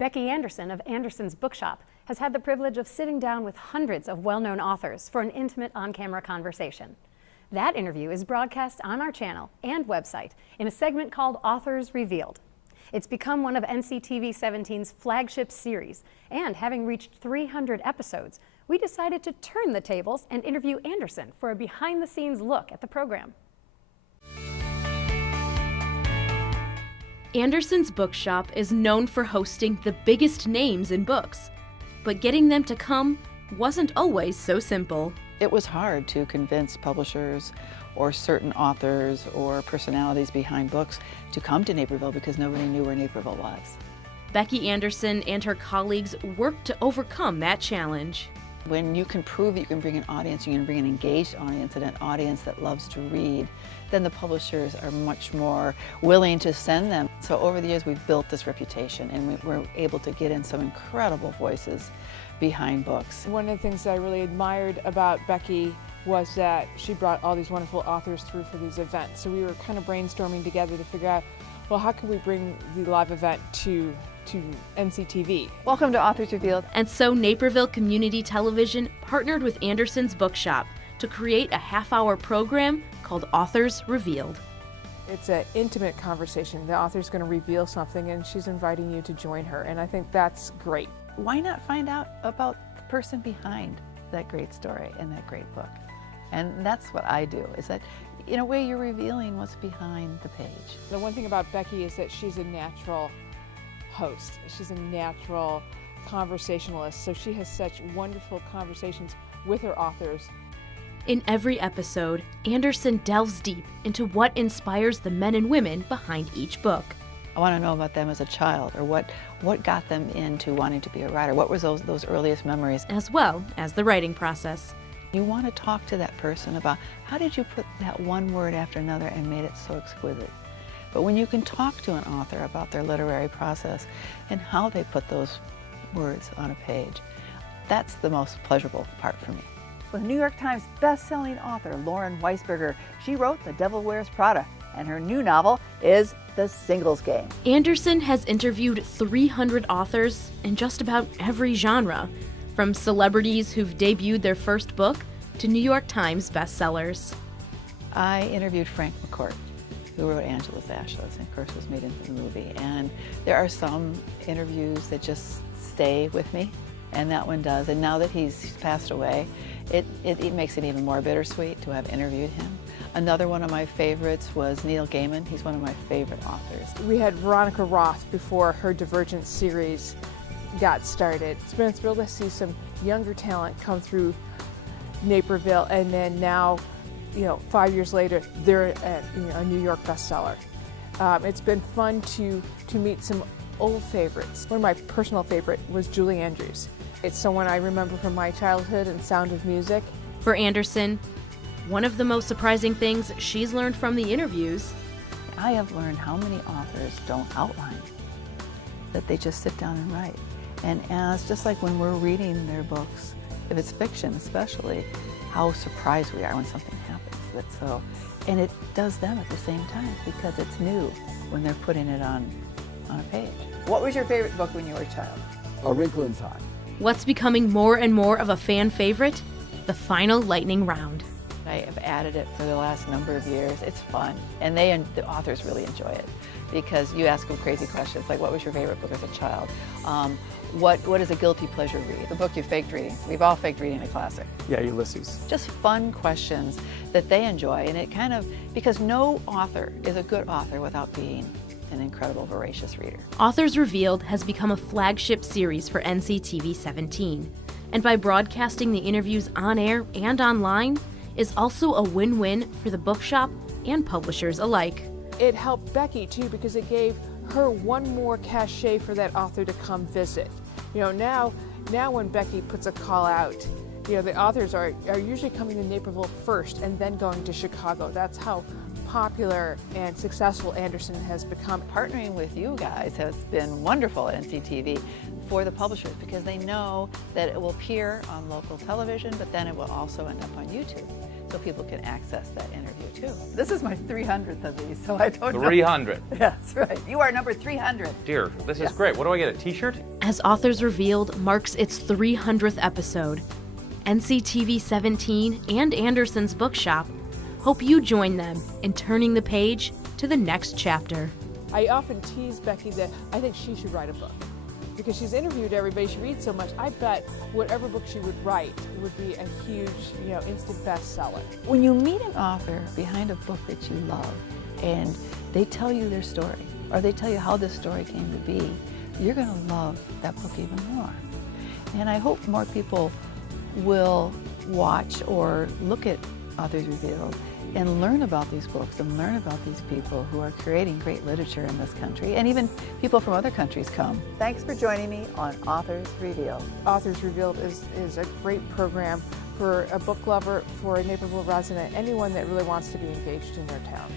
Becky Anderson of Anderson's Bookshop has had the privilege of sitting down with hundreds of well-known authors for an intimate on-camera conversation. That interview is broadcast on our channel and website in a segment called Authors Revealed. It's become one of NCTV 17's flagship series, and having reached 300 episodes, we decided to turn the tables and interview Anderson for a behind-the-scenes look at the program. Anderson's Bookshop is known for hosting the biggest names in books, but getting them to come wasn't always so simple. It was hard to convince publishers or certain authors or personalities behind books to come to Naperville because nobody knew where Naperville was. Becky Anderson and her colleagues worked to overcome that challenge. When you can prove that you can bring an audience, you can bring an engaged audience and an audience that loves to read, then the publishers are much more willing to send them. So over the years we've built this reputation, and we're able to get in some incredible voices behind books. One of the things that I really admired about Becky was that she brought all these wonderful authors through for these events. So we were kind of brainstorming together to figure out, well, how can we bring the live event to NCTV? Welcome to Authors Revealed. And so Naperville Community Television partnered with Anderson's Bookshop to create a half-hour program called Authors Revealed. It's an intimate conversation. The author's going to reveal something and she's inviting you to join her, and I think that's great. Why not find out about the person behind that great story and that great book? And that's what I do, is that in a way you're revealing what's behind the page. The one thing about Becky is that she's a natural host. She's a natural conversationalist, so she has such wonderful conversations with her authors. In every episode, Anderson delves deep into what inspires the men and women behind each book. I want to know about them as a child, or what got them into wanting to be a writer. What were those earliest memories? As well as the writing process. You want to talk to that person about how did you put that one word after another and made it so exquisite. But when you can talk to an author about their literary process and how they put those words on a page, that's the most pleasurable part for me. With New York Times best-selling author Lauren Weisberger, she wrote The Devil Wears Prada, and her new novel is The Singles Game. Anderson has interviewed 300 authors in just about every genre, from celebrities who've debuted their first book to New York Times bestsellers. I interviewed Frank McCourt, who wrote Angela's Ashes, and of course was made into the movie. And there are some interviews that just stay with me, and that one does. And now that he's passed away, it makes it even more bittersweet to have interviewed him. Another one of my favorites was Neil Gaiman. He's one of my favorite authors. We had Veronica Roth before her Divergent series got started. It's been a thrill to see some younger talent come through Naperville, and then now, 5 years later, they're a New York bestseller. It's been fun to meet some old favorites. One of my personal favorite was Julie Andrews. It's someone I remember from my childhood and Sound of Music. For Anderson, one of the most surprising things she's learned from the interviews, I have learned how many authors don't outline, that they just sit down and write. And as just like when we're reading their books, if it's fiction especially, how surprised we are when something happens. And it does them at the same time because it's new when they're putting it on a page. What was your favorite book when you were a child? A Wrinkle in Time. what's becoming more and more of a fan favorite, the final lightning round. I have added it for the last number of years. It's fun, and the authors really enjoy it because you ask them crazy questions like, what was your favorite book as a child? What is a guilty pleasure read? The book you faked reading. We've all faked reading a classic. Yeah, Ulysses. Just fun questions that they enjoy, and it kind of, because no author is a good author without being an incredible, voracious reader. Authors Revealed has become a flagship series for NCTV 17, and by broadcasting the interviews on air and online, is also a win-win for the bookshop and publishers alike. It helped Becky too because it gave her one more cachet for that author to come visit. Now when Becky puts a call out, the authors are usually coming to Naperville first and then going to Chicago. That's how popular and successful Anderson has become. Partnering with you guys has been wonderful at NCTV for the publishers because they know that it will appear on local television, but then it will also end up on YouTube. so people can access that interview too. This is my 300th of these, so I don't know. 300. That's right. You are number 300. Dear, this is great. What do I get, a t-shirt? As Authors Revealed marks its 300th episode, NCTV 17 and Anderson's Bookshop hope you join them in turning the page to the next chapter. I often tease Becky that I think she should write a book because she's interviewed everybody, she reads so much. I bet whatever book she would write would be a huge, instant bestseller. When you meet an author behind a book that you love and they tell you their story or they tell you how this story came to be, you're going to love that book even more. And I hope more people will watch or look at Authors Revealed and learn about these books and learn about these people who are creating great literature in this country, and even people from other countries come. Thanks for joining me on Authors Revealed. Authors Revealed is a great program for a book lover, for a Naperville resident, anyone that really wants to be engaged in their town.